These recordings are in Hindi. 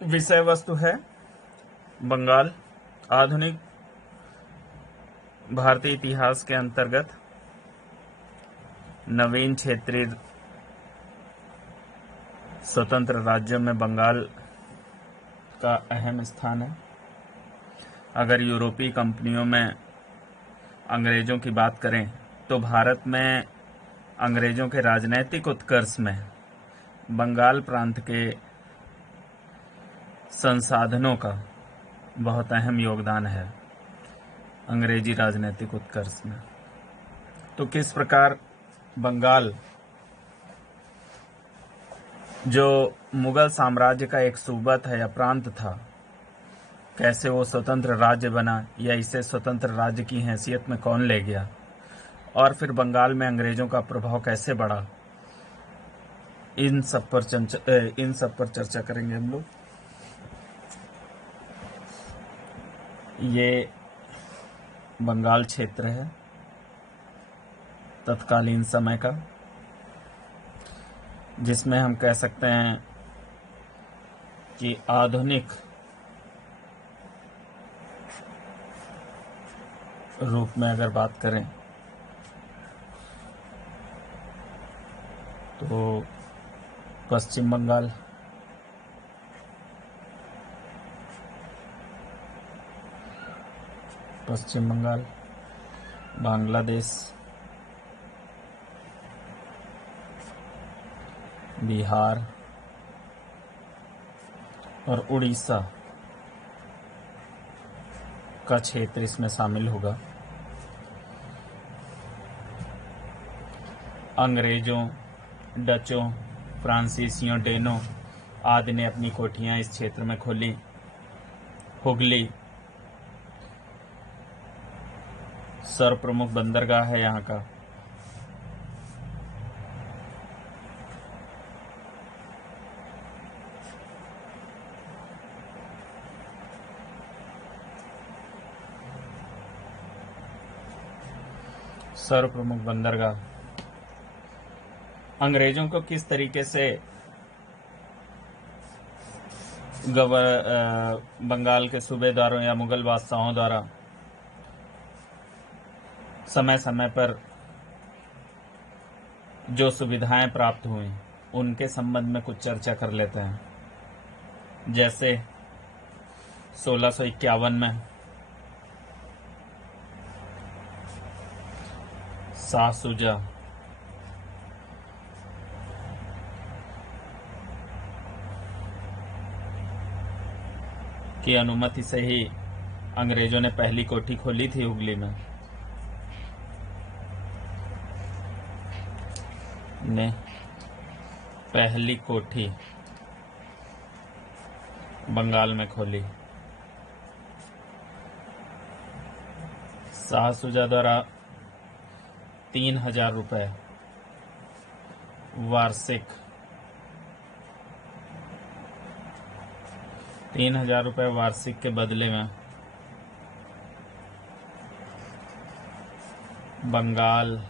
विषय वस्तु है बंगाल। आधुनिक भारतीय इतिहास के अंतर्गत नवीन क्षेत्रीय स्वतंत्र राज्यों में बंगाल का अहम स्थान है। अगर यूरोपीय कंपनियों में अंग्रेजों की बात करें तो भारत में अंग्रेजों के राजनैतिक उत्कर्ष में बंगाल प्रांत के संसाधनों का बहुत अहम योगदान है अंग्रेजी राजनैतिक उत्कर्ष में। तो किस प्रकार बंगाल जो मुगल साम्राज्य का एक सूबा था या प्रांत था, कैसे वो स्वतंत्र राज्य बना या इसे स्वतंत्र राज्य की हैसियत में कौन ले गया, और फिर बंगाल में अंग्रेजों का प्रभाव कैसे बढ़ा, इन सब पर चर्चा करेंगे हम लोग। ये बंगाल क्षेत्र है तत्कालीन समय का, जिसमें हम कह सकते हैं कि आधुनिक रूप में अगर बात करें तो पश्चिम बंगाल, बांग्लादेश, बिहार और उड़ीसा का क्षेत्र इसमें शामिल होगा। अंग्रेजों, डचों, फ्रांसीसियों, डेनों आदि ने अपनी कोठियां इस क्षेत्र में खोली। हुगली सर्वप्रमुख बंदरगाह है यहाँ का। सर्वप्रमुख बंदरगाह अंग्रेजों को किस तरीके से बंगाल के सूबेदारों या मुगल बादशाहों द्वारा समय समय पर जो सुविधाएं प्राप्त हुई, उनके संबंध में कुछ चर्चा कर लेते हैं। जैसे 1651 में शाह शुजा की अनुमति से ही अंग्रेजों ने पहली कोठी खोली थी हुगली में। पहली कोठी बंगाल में खोली। शाह शुजा द्वारा 3000 रुपये वार्षिक 3000 रुपये वार्षिक के बदले में बंगाल,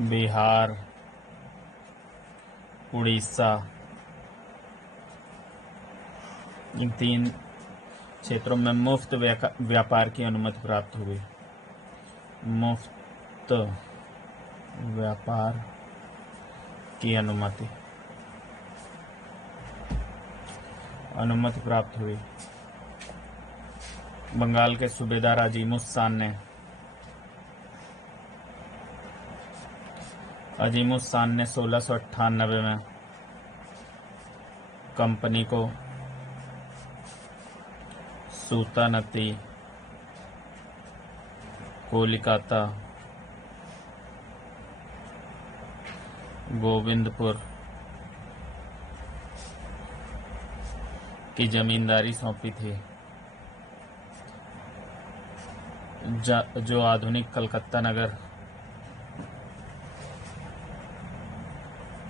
बिहार, उड़ीसा इन 3 क्षेत्रों में मुफ्त व्यापार की अनुमति प्राप्त हुई। मुफ्त व्यापार की अनुमति प्राप्त हुई। बंगाल के सूबेदार अजीमुस्सान ने 1698 में कंपनी को सूतानती, कोलकाता, गोविंदपुर की जमींदारी सौंपी थी, जो आधुनिक कलकत्ता नगर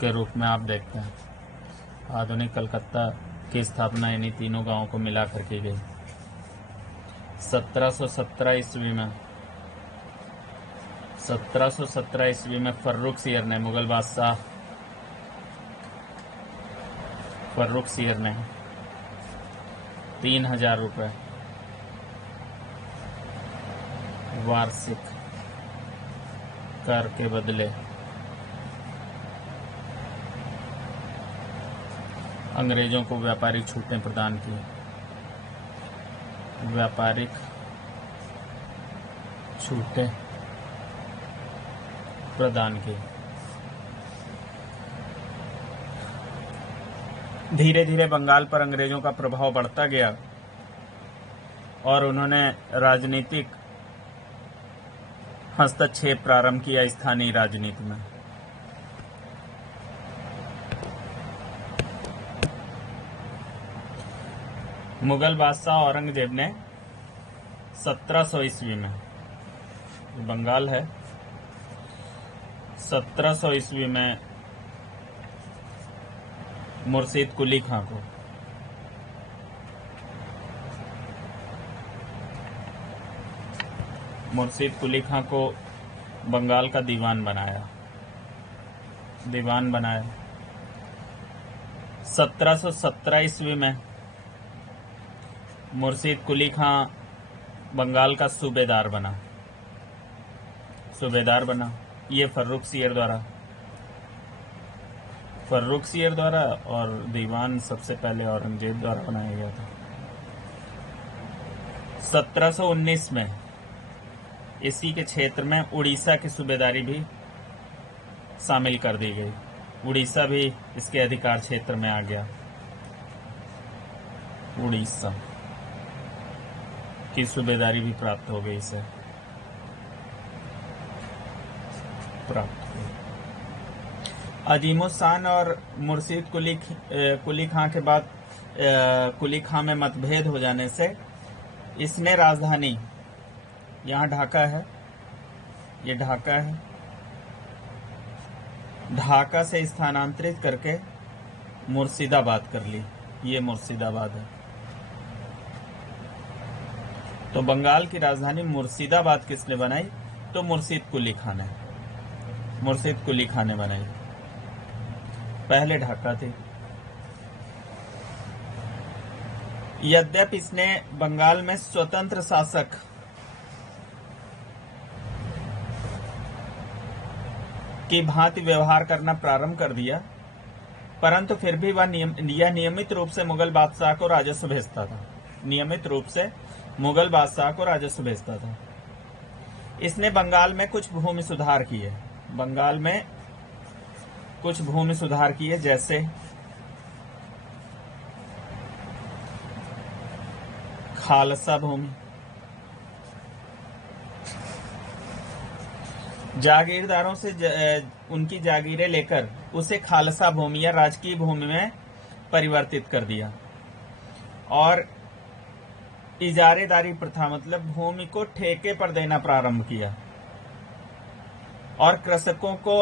के रूप में आप देखते हैं। आधुनिक कलकत्ता की स्थापना इन्हीं तीनों गांवों को मिलाकर की गई। 1717 ईस्वी में फर्रुख सियर ने मुगल बादशाह फर्रुखसियर ने 3,000 रुपये वार्षिक कर के बदले अंग्रेजों को व्यापारिक छूटें प्रदान की। व्यापारिक छूटें प्रदान की। धीरे धीरे बंगाल पर अंग्रेजों का प्रभाव बढ़ता गया और उन्होंने राजनीतिक हस्तक्षेप प्रारंभ किया स्थानीय राजनीति में। मुगल बादशाह औरंगजेब ने 1700 ईस्वी में, बंगाल है, 1700 ईस्वी में मुर्शीद कुली खां को बंगाल का दीवान बनाया। 1717 ईस्वी में मुर्शीद कुली खां बंगाल का सूबेदार बना। ये फर्रुखसियर द्वारा और दीवान सबसे पहले औरंगजेब द्वारा बनाया गया था। 1719 में इसी के क्षेत्र में उड़ीसा की सूबेदारी भी शामिल कर दी गई। उड़ीसा भी इसके अधिकार क्षेत्र में आ गया। उड़ीसा की सूबेदारी भी प्राप्त हो गई इसे। अजीमुशान और मुर्शीद कुली खां के बाद कुली खां में मतभेद हो जाने से इसने राजधानी, यहाँ ढाका है, ये ढाका है, ढाका से स्थानांतरित करके मुर्शिदाबाद कर ली। ये मुर्शिदाबाद है। तो बंगाल की राजधानी मुर्शिदाबाद किसने बनाई? तो मुर्शीद कुली खां ने बनाई। पहले ढाका थी। यद्यपि इसने बंगाल में स्वतंत्र शासक की भांति व्यवहार करना प्रारंभ कर दिया, परंतु फिर भी वह नियमित रूप से मुगल बादशाह को राजस्व भेजता था। इसने बंगाल में कुछ भूमि सुधार किए, जैसे खालसा भूमि, जागीरदारों से उनकी जागीरें लेकर उसे खालसा भूमि या राजकीय भूमि में परिवर्तित कर दिया, और इजारेदारी प्रथा मतलब भूमि को ठेके पर देना प्रारंभ किया, और कृषकों को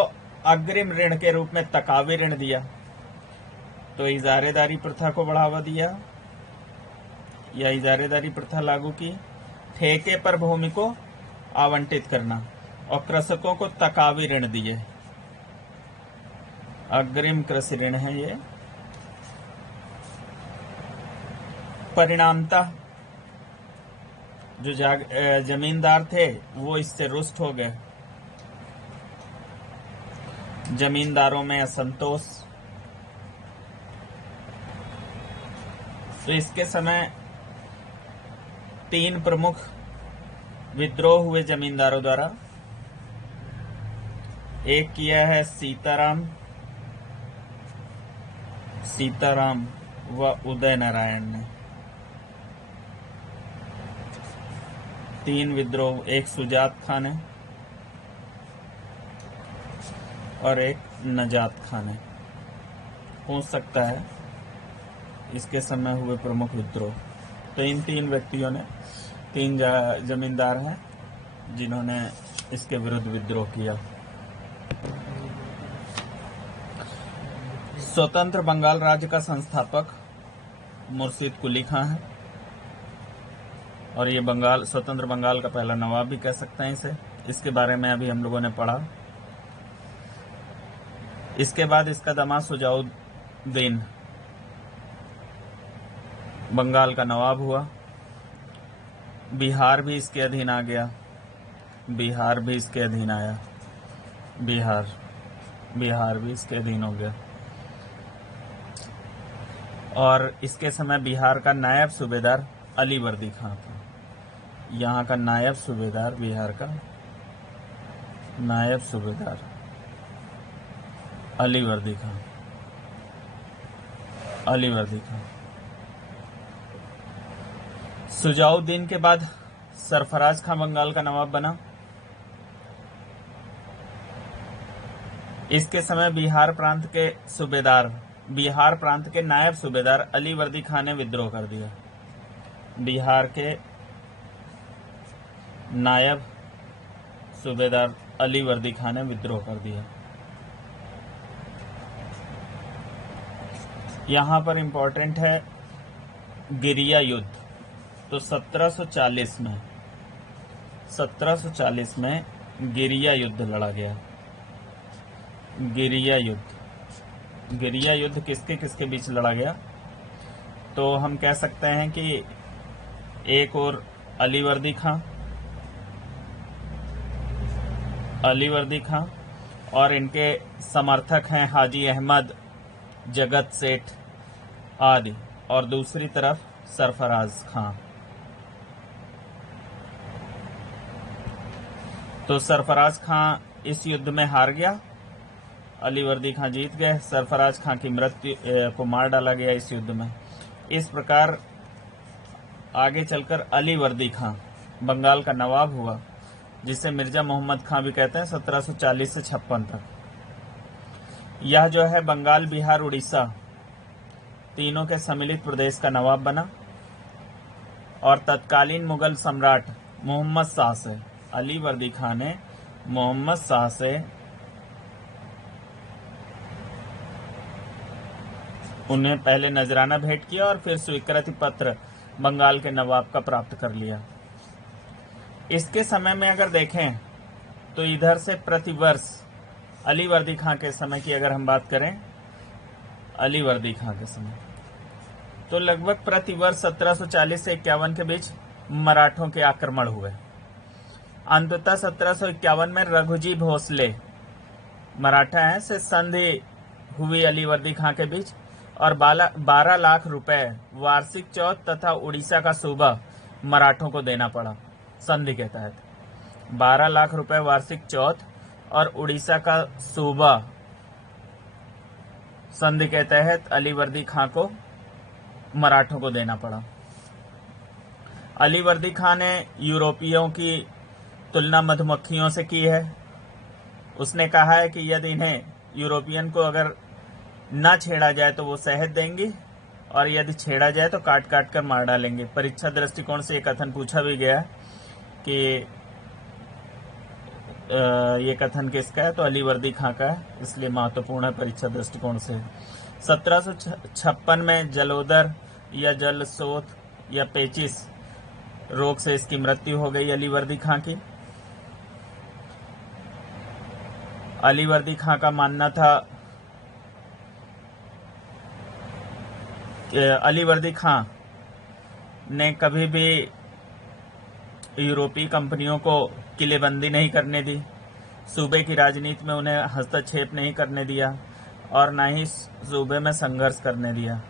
अग्रिम ऋण के रूप में तकावी ऋण दिया। तो इजारेदारी प्रथा को बढ़ावा दिया या इजारेदारी प्रथा लागू की, ठेके पर भूमि को आवंटित करना, और कृषकों को तकावी ऋण दिए। अग्रिम कृषि ऋण है ये। परिणामतः जो जमींदार थे वो इससे रुष्ट हो गए। जमींदारों में असंतोष। तो इसके समय 3 प्रमुख विद्रोह हुए जमींदारों द्वारा। एक किया है सीताराम व उदय नारायण ने। 3 विद्रोह, एक सुजात खान है और एक नजात खान है। हो सकता है इसके समय हुए प्रमुख विद्रोह। तो इन 3 व्यक्तियों ने, 3 जमींदार हैं जिन्होंने इसके विरुद्ध विद्रोह किया। स्वतंत्र बंगाल राज्य का संस्थापक मुर्शीद कुली खां है, और ये स्वतंत्र बंगाल का पहला नवाब भी कह सकते हैं इसे। इसके बारे में अभी हम लोगों ने पढ़ा। इसके बाद इसका दामाद सुजाउद्दीन बंगाल का नवाब हुआ। बिहार भी इसके अधीन आ गया, बिहार भी इसके अधीन आया, बिहार भी इसके अधीन हो गया। और इसके समय बिहार का नायब सूबेदार अलीवर्दी खां था। यहाँ का नायब सूबेदार, बिहार का नायब सूबेदार अलीवर्दी खां। सुजाउद्दीन के बाद सरफराज खां बंगाल का नवाब बना। इसके समय बिहार प्रांत के नायब सूबेदार अलीवर्दी खां ने विद्रोह कर दिया। बिहार के नायब सूबेदार अलीवर्दी खां ने विद्रोह कर दिया। यहाँ पर इंपॉर्टेंट है गिरिया युद्ध। तो 1740 में गिरिया युद्ध लड़ा गया। गिरिया युद्ध किसके किसके बीच लड़ा गया? तो हम कह सकते हैं कि एक और अलीवर्दी खां और इनके समर्थक हैं हाजी अहमद, जगत सेठ आदि, और दूसरी तरफ सरफराज खां। तो सरफराज खां इस युद्ध में हार गया, अलीवर्दी खां जीत गए, सरफराज खां की मृत्यु को मार डाला गया इस युद्ध में। इस प्रकार आगे चलकर अलीवर्दी खां बंगाल का नवाब हुआ, जिसे मिर्जा मोहम्मद खां भी कहते हैं, 1740 से 56 तक। यह जो है बंगाल, बिहार, उड़ीसा तीनों के सम्मिलित प्रदेश का नवाब बना। और तत्कालीन मुगल सम्राट मोहम्मद शाह से अलीवर्दी खां ने मोहम्मद शाह से उन्हें पहले नजराना भेंट किया और फिर स्वीकृति पत्र बंगाल के नवाब का प्राप्त कर लिया। इसके समय में अगर देखें तो इधर से प्रतिवर्ष अलीवर्दी खां के समय की अगर हम बात करें, अलीवर्दी खां के समय, तो लगभग प्रतिवर्ष 1740 से 51 के बीच मराठों के आक्रमण हुए। अंततः 1751 में रघुजी भोसले मराठा हैं से संधि हुई अलीवर्दी खां के बीच, और 12 लाख रुपए वार्षिक चौथ तथा उड़ीसा का सूबा मराठों को देना पड़ा संधि के तहत। 12 लाख रुपए वार्षिक चौथ और उड़ीसा का सूबा संधि के तहत अलीवर्दी खां को मराठों को देना पड़ा। अलीवर्दी खां ने यूरोपियों की तुलना मधुमक्खियों से की है। उसने कहा है कि यदि इन्हें यूरोपियन को अगर न छेड़ा जाए तो वो शहद देंगी, और यदि छेड़ा जाए तो काट काट कर मार डालेंगे। परीक्षा दृष्टिकोण से ये कथन पूछा भी गया कि ये कथन किसका है, तो अलीवर्दी खां का है, इसलिए महत्वपूर्ण है परीक्षा दृष्टिकोण से। 1756 में जलोदर या जलशोथ या पेचिस रोग से इसकी मृत्यु हो गई अलीवर्दी खां की। अलीवर्दी खां का मानना था कि अलीवर्दी खां ने कभी भी यूरोपीय कंपनियों को किलेबंदी नहीं करने दी, सूबे की राजनीति में उन्हें हस्तक्षेप नहीं करने दिया, और न ही सूबे में संघर्ष करने दिया।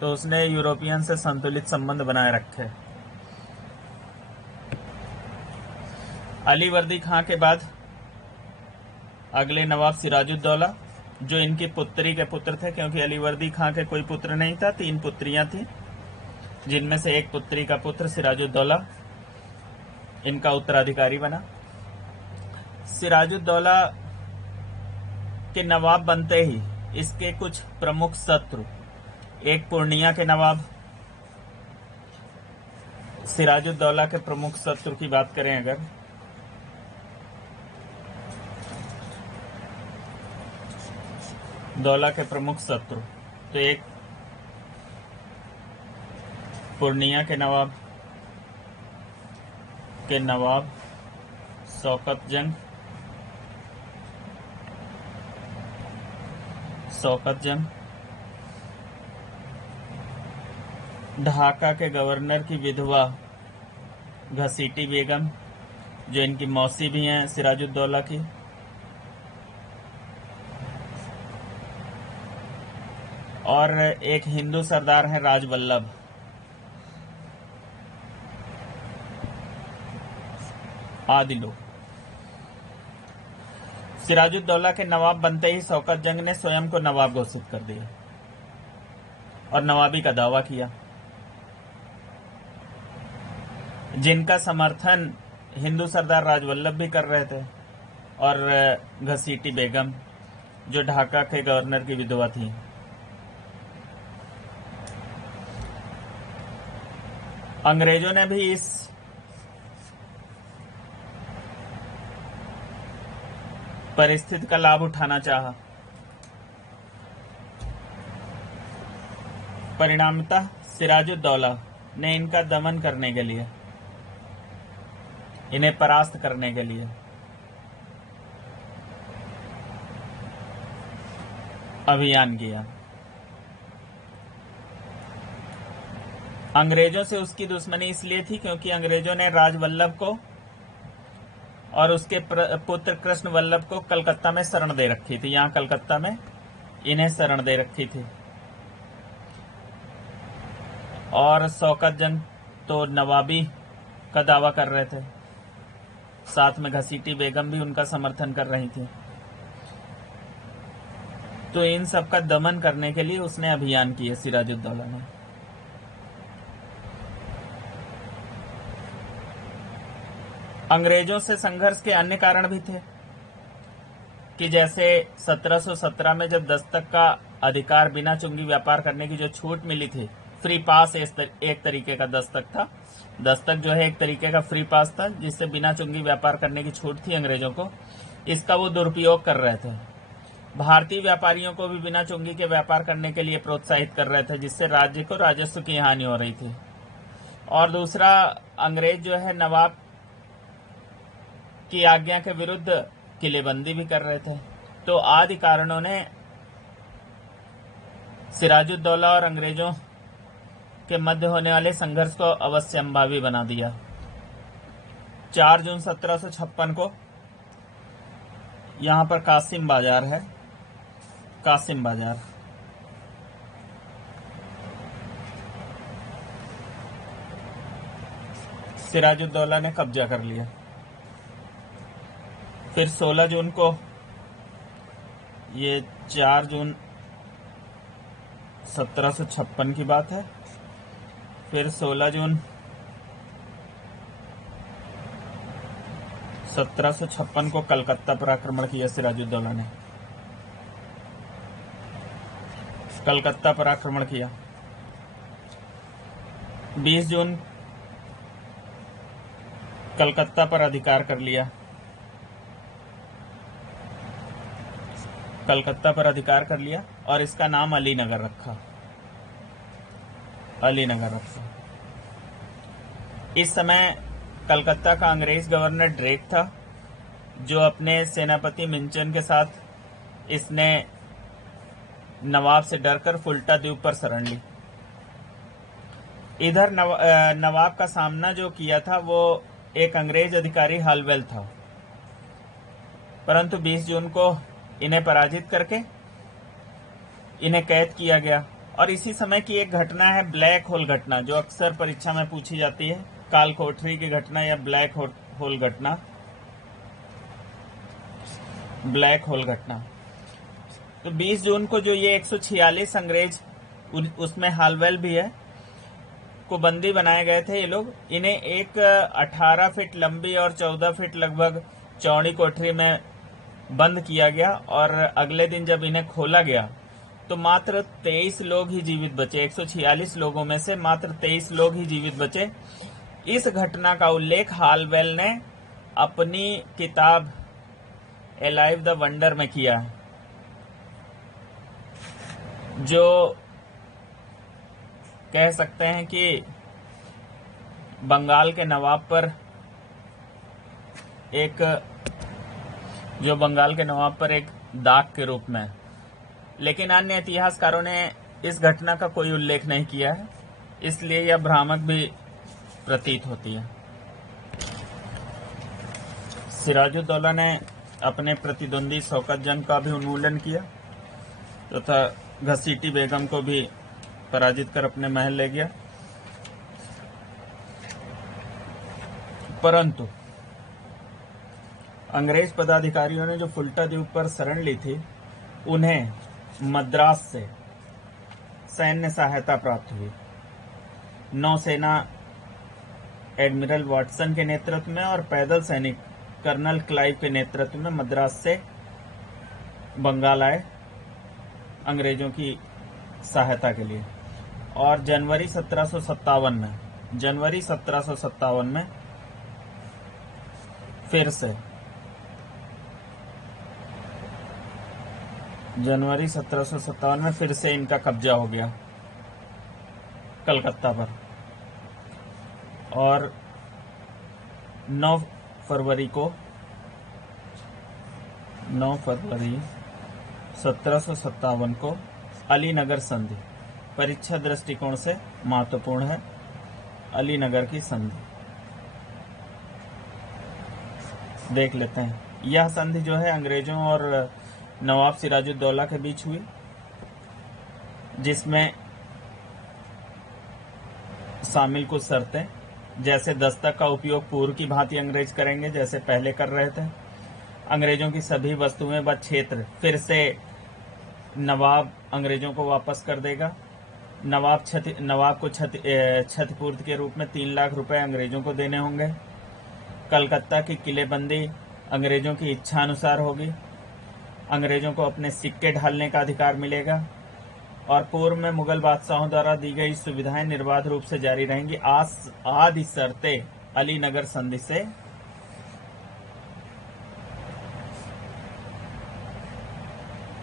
तो उसने यूरोपियन से संतुलित संबंध बनाए रखे। अलीवर्दी खां के बाद अगले नवाब सिराजुद्दौला, जो इनकी पुत्री के पुत्र थे, क्योंकि अलीवर्दी खां के कोई पुत्र नहीं था, 3 पुत्रियां थी, जिनमें से एक पुत्री का पुत्र सिराजुद्दौला इनका उत्तराधिकारी बना। सिराजुद्दौला के नवाब बनते ही इसके कुछ प्रमुख शत्रु, एक पूर्णिया के नवाब, सिराजुद्दौला के प्रमुख शत्रु की बात करें अगर, दौला के प्रमुख शत्रु, तो एक पूर्णिया के नवाब शौकत जंग, ढाका के गवर्नर की विधवा घसीटी बेगम, जो इनकी मौसी भी हैं सिराजुद्दौला की, और एक हिंदू सरदार हैं राजवल्लभ। आदि लोग। सिराजुद्दौला के नवाब बनते ही शौकत जंग ने स्वयं को नवाब घोषित कर दिया और नवाबी का दावा किया, जिनका समर्थन हिंदू सरदार राजवल्लभ भी कर रहे थे और घसीटी बेगम, जो ढाका के गवर्नर की विधवा थी। अंग्रेजों ने भी इस परिस्थिति का लाभ उठाना चाहा। परिणामतः सिराजुद्दौला ने इनका दमन करने के लिए, इन्हें परास्त करने के लिए अभियान किया। अंग्रेजों से उसकी दुश्मनी इसलिए थी क्योंकि अंग्रेजों ने राजवल्लभ को और उसके पुत्र कृष्ण वल्लभ को कलकत्ता में शरण दे रखी थी। यहाँ कलकत्ता में इन्हें शरण दे रखी थी। और शौकत जंग तो नवाबी का दावा कर रहे थे, साथ में घसीटी बेगम भी उनका समर्थन कर रही थी। तो इन सब का दमन करने के लिए उसने अभियान किए सिराजुद्दौला ने। अंग्रेजों से संघर्ष के अन्य कारण भी थे कि जैसे 1717 में जब दस्तक का अधिकार बिना चुंगी व्यापार करने की जो छूट मिली थी, फ्री पास एक तरीके का दस्तक था। दस्तक जो है एक तरीके का फ्री पास था जिससे बिना चुंगी व्यापार करने की छूट थी अंग्रेजों को। इसका वो दुरुपयोग कर रहे थे। भारतीय व्यापारियों को भी बिना चुंगी के व्यापार करने के लिए प्रोत्साहित कर रहे थे, जिससे राज्य को राजस्व की हानि हो रही थी। और दूसरा, अंग्रेज जो है नवाब की आज्ञा के विरुद्ध किलेबंदी भी कर रहे थे। तो आदि कारणों ने सिराजुद्दौला और अंग्रेजों के मध्य होने वाले संघर्ष को अवश्यंभावी बना दिया। 4 जून 1756 को यहां पर कासिम बाजार है, कासिम बाजार, सिराजुद्दौला ने कब्जा कर लिया। फिर 16 जून को, ये 4 जून 1756 की बात है, फिर 16 जून 1756 को कलकत्ता पर आक्रमण किया सिराजुद्दौला ने। कलकत्ता पर आक्रमण किया। 20 जून कलकत्ता पर अधिकार कर लिया। कलकत्ता पर अधिकार कर लिया और इसका नाम अलीनगर रखा। अलीनगर रखा। इस समय कलकत्ता का अंग्रेज गवर्नर ड्रेक था, जो अपने सेनापति मिंचन के साथ इसने नवाब से डरकर फुल्टा द्वीप पर शरण ली। इधर नवाब का सामना जो किया था वो एक अंग्रेज अधिकारी हालवेल था, परंतु 20 जून को इन्हें पराजित करके इन्हें कैद किया गया। और इसी समय की एक घटना है ब्लैक होल घटना, जो अक्सर परीक्षा में पूछी जाती है, काल कोठरी की घटना या ब्लैक होल घटना। ब्लैक होल घटना। तो 20 जून को जो ये 146 अंग्रेज, उसमें हालवेल भी है, को बंदी बनाए गए थे ये लोग। इन्हें एक 18 फीट लंबी और 14 फीट लगभग चौड़ी कोठरी में बंद किया गया। और अगले दिन जब इन्हें खोला गया तो मात्र 23 लोग ही जीवित बचे। 146 लोगों में से मात्र 23 लोग ही जीवित बचे। इस घटना का उल्लेख हालवेल ने अपनी किताब अलाइव द वंडर में किया है, जो कह सकते हैं कि बंगाल के नवाब पर एक दाग के रूप में। लेकिन अन्य इतिहासकारों ने इस घटना का कोई उल्लेख नहीं किया है। इसलिए यह भ्रामक भी प्रतीत होती है। सिराजुद्दौला ने अपने प्रतिद्वंदी शौकत जंग का भी उन्मूलन किया तथा घसीटी बेगम को भी पराजित कर अपने महल ले गया। परंतु अंग्रेज पदाधिकारियों ने जो फुल्टा द्वीप पर शरण ली थी, उन्हें मद्रास से सैन्य सहायता प्राप्त हुई। नौसेना एडमिरल वाटसन के नेतृत्व में और पैदल सैनिक कर्नल क्लाइव के नेतृत्व में मद्रास से बंगाल आए अंग्रेजों की सहायता के लिए। और जनवरी 1757 में फिर से जनवरी 1757 में फिर से इनका कब्जा हो गया कलकत्ता पर। और 9 फरवरी 1757 को अलीनगर संधि परीक्षा दृष्टिकोण से महत्वपूर्ण है। अलीनगर की संधि देख लेते हैं। यह संधि जो है अंग्रेजों और नवाब सिराजुद्दौला के बीच हुई, जिसमें शामिल कुछ शर्तें, जैसे दस्तक का उपयोग पूर्व की भांति अंग्रेज करेंगे जैसे पहले कर रहे थे। अंग्रेजों की सभी वस्तुएं व क्षेत्र फिर से नवाब अंग्रेजों को वापस कर देगा। नवाब को क्षतिपूर्ति के रूप में 3 लाख रुपए अंग्रेजों को देने होंगे। कलकत्ता की किलेबंदी अंग्रेजों की इच्छा अनुसार होगी। अंग्रेजों को अपने सिक्के ढालने का अधिकार मिलेगा और पूर्व में मुगल बादशाहों द्वारा दी गई सुविधाएं निर्बाध रूप से जारी रहेंगी। आदि शर्तें अलीनगर संधि से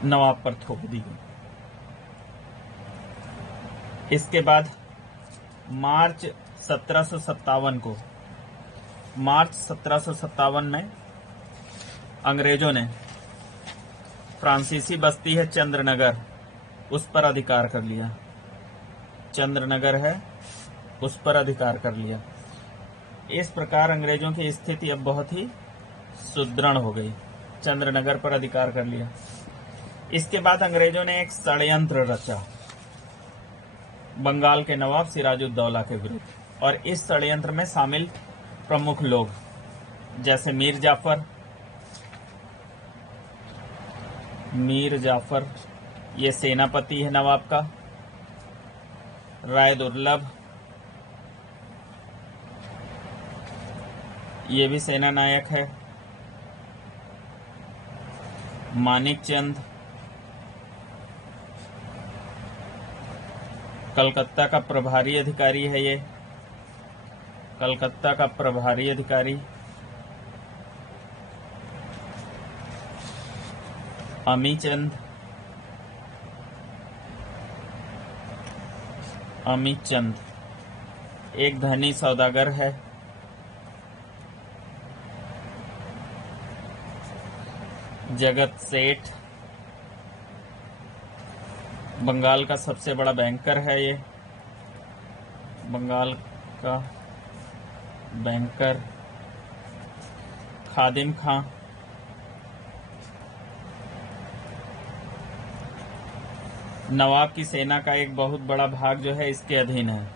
नवाब पर थोप दी गई। इसके बाद मार्च 1757 में अंग्रेजों ने फ्रांसीसी बस्ती है चंद्रनगर, उस पर अधिकार कर लिया। चंद्रनगर है, उस पर अधिकार कर लिया। इस प्रकार अंग्रेजों की स्थिति अब बहुत ही सुदृढ़ हो गई। चंद्रनगर पर अधिकार कर लिया। इसके बाद अंग्रेजों ने एक षड्यंत्र रचा बंगाल के नवाब सिराजुद्दौला के विरुद्ध, और इस षड्यंत्र में शामिल प्रमुख लोग जैसे मीर जाफर, ये सेनापति है नवाब का। राय दुर्लभ, ये भी सेना नायक है। मानिक चंद कलकत्ता का प्रभारी अधिकारी है। ये कलकत्ता का प्रभारी अधिकारी। अमी चंद एक धनी सौदागर है। जगत सेठ बंगाल का सबसे बड़ा बैंकर है। ये बंगाल का बैंकर। खादिम खां नवाब की सेना का एक बहुत बड़ा भाग जो है इसके अधीन है।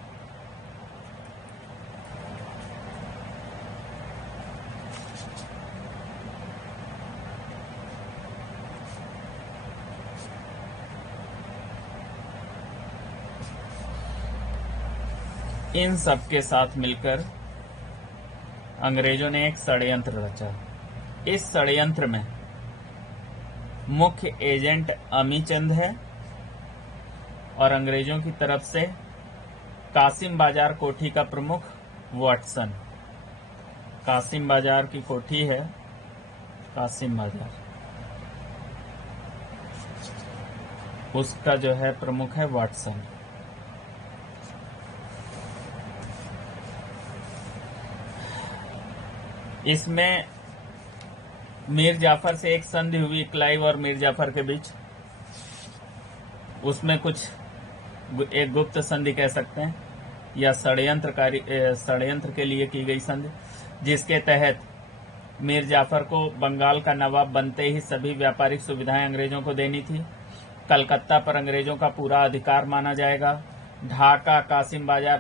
इन सब के साथ मिलकर अंग्रेजों ने एक षड्यंत्र रचा। इस षड्यंत्र में मुख्य एजेंट अमीचंद है और अंग्रेजों की तरफ से कासिम बाजार कोठी का प्रमुख वाटसन। कासिम बाजार की कोठी है, कासिम बाजार, उसका जो है प्रमुख है वाटसन। इसमें मीर जाफर से एक संधि हुई क्लाइव और मीर जाफर के बीच। उसमें कुछ एक गुप्त संधि कह सकते हैं। या षड्यंत्र के लिए की गई संधि, जिसके तहत मीर जाफर को बंगाल का नवाब बनते ही सभी व्यापारिक सुविधाएं अंग्रेजों को देनी थी। कलकत्ता पर अंग्रेजों का पूरा अधिकार माना जाएगा। ढाका कासिम बाजार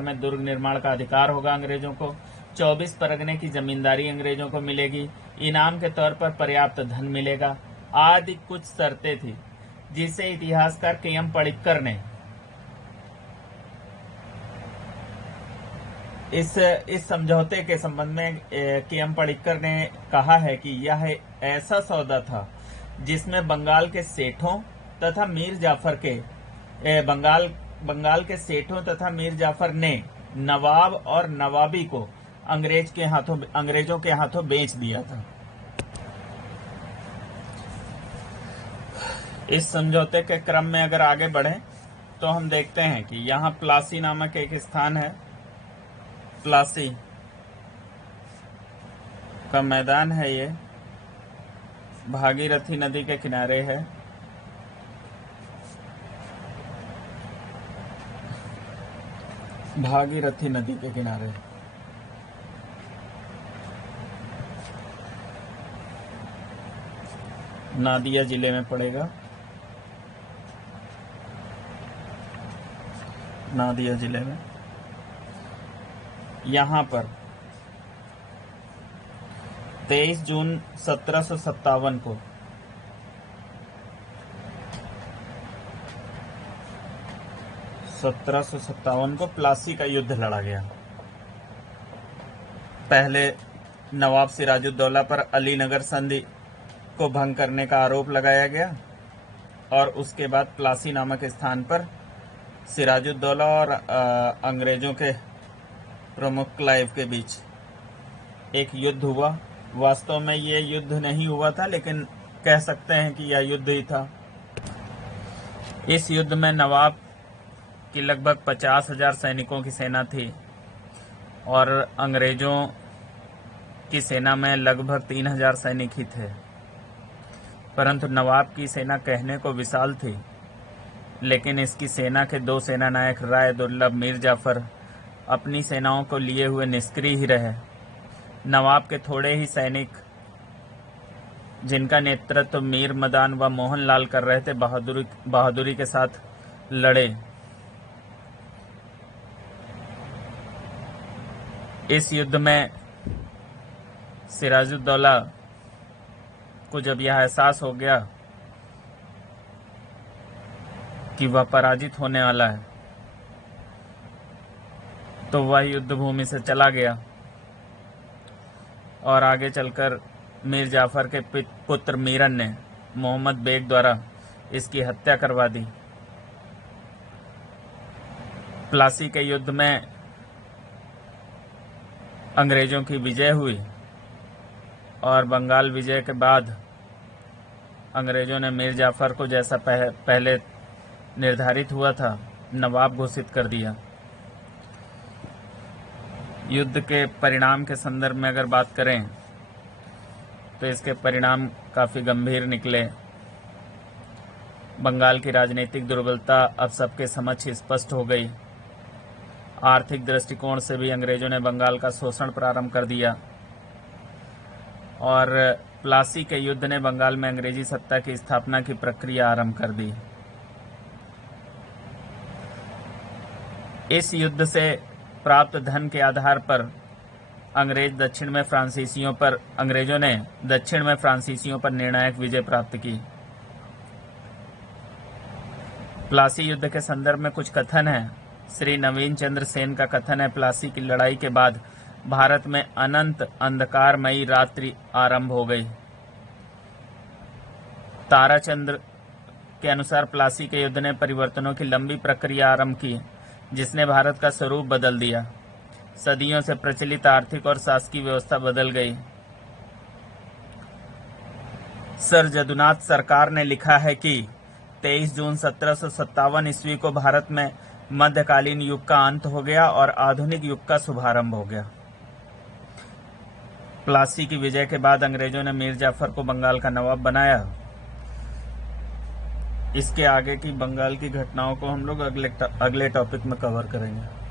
में दुर्ग निर्माण का अधिकार होगा अंग्रेजों को। 24 परगने की जमींदारी अंग्रेजों को मिलेगी। इनाम के तौर पर पर्याप्त धन मिलेगा आदि कुछ शर्तें थी, जिसे इतिहासकार के.एम. पडिक्कर ने इस समझौते के संबंध में के.एम. पडिक्कर ने कहा है कि यह ऐसा सौदा था जिसमें बंगाल के सेठों तथा मीर जाफर ने नवाब और नवाबी को अंग्रेजों के हाथों बेच दिया था। इस समझौते के क्रम में अगर आगे बढ़ें तो हम देखते हैं कि यहाँ प्लासी नामक एक स्थान है। प्लासी का मैदान है, ये भागीरथी नदी के किनारे है। भागीरथी नदी के किनारे नादिया जिले में पड़ेगा। नादिया जिले में यहाँ पर 23 जून 1757 को प्लासी का युद्ध लड़ा गया। पहले नवाब सिराजुद्दौला पर अलीनगर संधि को भंग करने का आरोप लगाया गया और उसके बाद प्लासी नामक स्थान पर सिराजुद्दौला और अंग्रेजों के प्रमुख क्लाइव के बीच एक युद्ध हुआ। वास्तव में ये युद्ध नहीं हुआ था, लेकिन कह सकते हैं कि यह युद्ध ही था। इस युद्ध में नवाब की लगभग 50,000 सैनिकों की सेना थी और अंग्रेजों की सेना में लगभग 3,000 सैनिक ही थे। परंतु नवाब की सेना कहने को विशाल थी, लेकिन इसकी सेना के दो सेनानायक राय दुर्लभ मीर जाफर अपनी सेनाओं को लिए हुए निष्क्रिय ही रहे। नवाब के थोड़े ही सैनिक, जिनका नेतृत्व मीर मदान व मोहनलाल कर रहे थे, बहादुरी के साथ लड़े। इस युद्ध में सिराजुद्दौला को जब यह एहसास हो गया कि वह पराजित होने वाला है, तो वह युद्ध भूमि से चला गया और आगे चलकर मीर जाफर के पुत्र मीरन ने मोहम्मद बेग द्वारा इसकी हत्या करवा दी। प्लासी के युद्ध में अंग्रेजों की विजय हुई और बंगाल विजय के बाद अंग्रेजों ने मीर जाफर को, जैसा पहले निर्धारित हुआ था, नवाब घोषित कर दिया। युद्ध के परिणाम के संदर्भ में अगर बात करें तो इसके परिणाम काफी गंभीर निकले। बंगाल की राजनीतिक दुर्बलता अब सबके समक्ष स्पष्ट हो गई। आर्थिक दृष्टिकोण से भी अंग्रेजों ने बंगाल का शोषण प्रारंभ कर दिया और प्लासी के युद्ध ने बंगाल में अंग्रेजी सत्ता की स्थापना की प्रक्रिया आरंभ कर दी। इस युद्ध से प्राप्त धन के आधार पर अंग्रेजों ने दक्षिण में फ्रांसीसियों पर निर्णायक विजय प्राप्त की। प्लासी युद्ध के संदर्भ में कुछ कथन है। श्री नवीन चंद्र सेन का कथन है, प्लासी की लड़ाई के बाद भारत में अनंत अंधकारमयी रात्रि आरंभ हो गई। ताराचंद्र के अनुसार प्लासी के युद्ध ने परिवर्तनों की लंबी प्रक्रिया आरंभ की, जिसने भारत का स्वरूप बदल दिया। सदियों से प्रचलित आर्थिक और शासकीय व्यवस्था बदल गई। सर जदुनाथ सरकार ने लिखा है कि 23 जून 1757 ईस्वी को भारत में मध्यकालीन युग का अंत हो गया और आधुनिक युग का शुभारंभ हो गया। प्लासी की विजय के बाद अंग्रेजों ने मीर जाफर को बंगाल का नवाब बनाया इसके आगे की बंगाल की घटनाओं को हम लोग अगले टॉपिक में कवर करेंगे।